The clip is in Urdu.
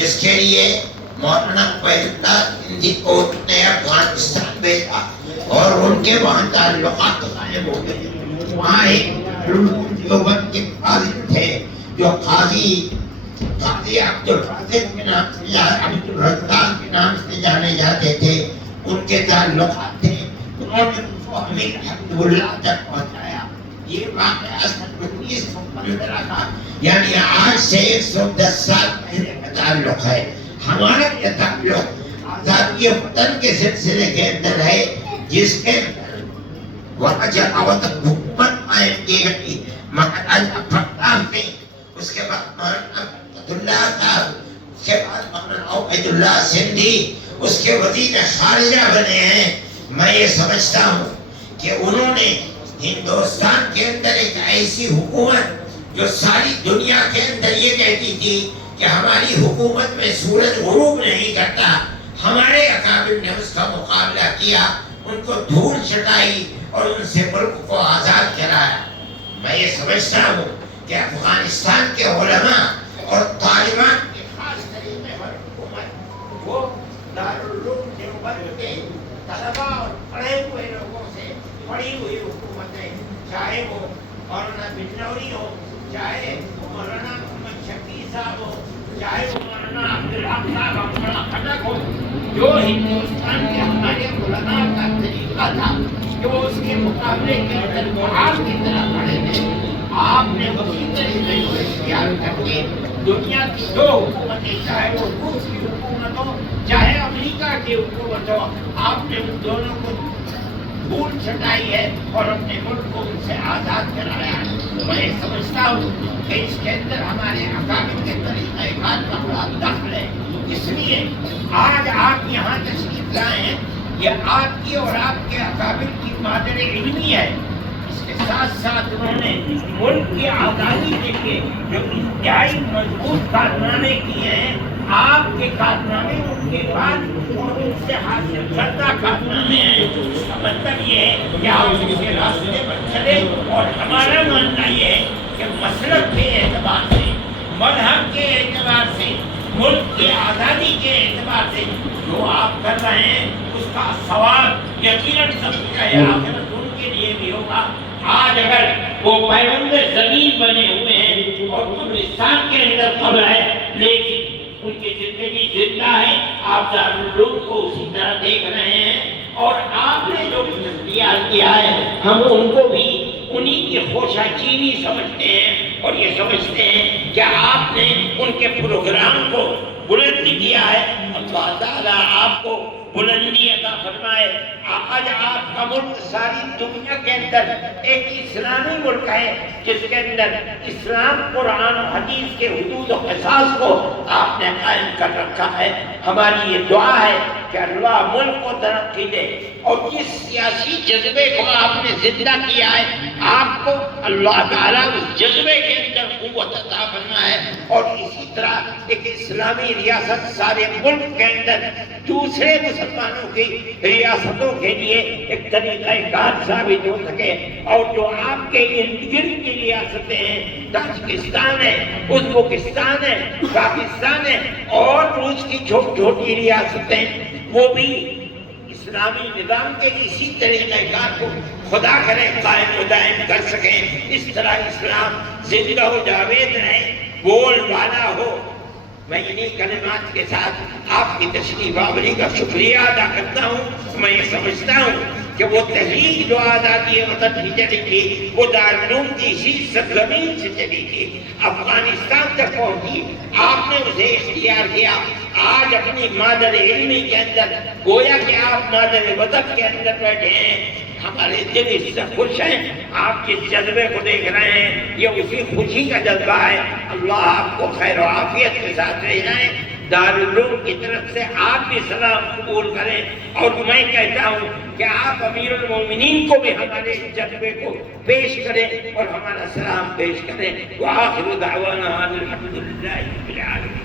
جس کے لیے مولانا عبیداللہ سندھی کو نے افغانستان بھیجا اور ان کے وہاں تعلقات قائم ہو گئے. وہاں ایک دیوبند کے قاضی تھے جو قاضی عبدالرازق کے نام سے عبدالرزاق کے نام سے جانے جاتے تھے. ان کے تعلقات تھے. انہوں نے ان کو امیر حبیب اللہ تک پہنچایا. یہ واقعہ 1915 کا یعنی آج سے 110 سال پہلے کا تعلق ہے. ہمارا یہ تعلق آزادی وطن کے سلسلے کے اندر ہے جس کے وہاں جماعت حکومت قائم کی گئی مہاراجا پرتاپ نے. اس کے بعد مولانا عبداللہ صاحب, اس کے بعد مولانا عبیداللہ سندھی اس کے وزیر خارجہ بنے ہیں. میں یہ سمجھتا ہوں کہ انہوں نے ہندوستان کے اندر ایک ایسی حکومت جو ساری دنیا کے اندر یہ کہتی تھی کہ ہماری حکومت میں سورج غروب نہیں کرتا, ہمارے اکابر نے اس کا مقابلہ کیا, ان کو دھول چٹائی اور ان سے ملک کو آزاد کرایا. میں یہ سمجھتا ہوں کہ افغانستان کے علماء اور طالبان کے خاص طریقے پر حکومت وہ دارالعلوم دیوبند کے طلبا اور پڑھے ہوئے لوگوں سے پڑھی ہوئی حکومتیں, چاہے وہ مولانا بنوری ہو, چاہے مولانا محمد شفیع صاحب ہو, چاہے وہ مولانا عبدالحق صاحب مولانا خٹک ہو, جو ہندوستان کے ہمارے علماء کا طریقہ تھا جو اس کے مقابلے کے اندر محاذ کی طرح پڑھے تھے, آپ نے اسی طریقے کو اختیار کر کے دنیا کی دو حکومتیں, چاہے وہ روس کی حکومت ہو چاہے امریکہ کی حکومت ہو, آپ نے ان دونوں کو دھول چٹائی ہے اور اپنے ملک کو ان سے آزاد کرایا. میں سمجھتا ہوں کہ اس کے اندر ہمارے اکابر کے طریقہ کار کا بڑا دخل ہے. اس لیے آج آپ یہاں تشریف لائے ہیں, یہ آپ کی اور آپ کے اکابر کی مادر علمی ہے. اس کے ساتھ ساتھ انہوں نے ملک کی آزادی کے لیے جو انتہائی مضبوط کارنامے کیے ہیں, آپ کے کارنامے ان کے بعد اور ان سے حاصل کردہ کارنامے ہیں. اس کا مطلب یہ ہے کہ آپ ان کے راستے پر چلے, اور ہمارا ماننا یہ ہے کہ مسلک کے اعتبار سے, مذہب کے اعتبار سے, ملک کی آزادی کے اعتبار سے جو آپ کر رہے ہیں اس کا ثواب یقیناً سب کا آخرت ان کے لیے بھی ہوگا. آج اگر وہ پیغمبر زمین بنے ہوئے ہیں اور قبرستان کے اندر قبر ہے لیکن ان کی زندگی زندہ ہے, آپ دارالعلوم کو اسی طرح دیکھ رہے ہیں, اور آپ نے جو اختیار کیا ہے ہم ان کو بھی انہی کی خوشا چینی سمجھتے ہیں, اور یہ سمجھتے ہیں کہ آپ نے ان کے پروگرام کو بلند کیا ہے. اللہ تعالیٰ آپ کو بلندی عطا فرمائے. آج آپ کا ملک ساری دنیا کے اندر ایک اسلامی ملک ہے جس کے اندر اسلام قرآن و حدیث کے حدود و قصاص کو آپ نے قائم کر رکھا ہے. ہماری یہ دعا ہے کہ اللہ ملک کو ترقی دے, اور جس سیاسی جذبے کو آپ نے زندہ کیا ہے آپ کو اللہ تعالیٰ اس جذبے کے اندر قوت عطا فرمائے, اور اسی طرح ایک اسلامی ریاست سارے ملک کے اندر دوسرے مسلمانوں کی ریاستوں کے لیے ایک طریقہ کار ثابت ہو سکے. اور جو آپ کے ارد گرد کی ریاستیں ہیں, تاجکستان ہے, ازبکستان ہے, پاکستان ہے, اور روس کی چھوٹی چھوٹی ریاستیں, وہ بھی اسلامی نظام کے اسی طریقہ کار کو خدا کرے قائم و دائم کر سکیں. اس طرح اسلام زندہ و جاوید رہے, بول بالا ہو. میں انہی کلمات کے ساتھ آپ کی تشریف آوری کا شکریہ ادا کرتا ہوں. میں یہ سمجھتا ہوں کہ وہ تحریک جو آزادی وطن کی چلی تھی وہ دارالعلوم کی اسی سرزمین سے چلی تھی, افغانستان تک پہنچی, آپ نے اسے اختیار کیا. آج اپنی مادر علمی کے اندر گویا کہ آپ مادر وطن کے اندر بیٹھے ہیں. ہمارے دل اس سے خوش ہیں, آپ جس جذبے کو دیکھ رہے ہیں یہ اسی خوشی کا جذبہ ہے. اللہ آپ کو خیر و عافیت کے ساتھ لے جائیں. دارالعلوم کی طرف سے آپ بھی سلام قبول کریں, اور میں کہتا ہوں کہ آپ امیر المومنین کو بھی ہمارے جذبے کو پیش کریں اور ہمارا سلام پیش کریں. وآخر دعوانا الحمدللہ رب العالمین.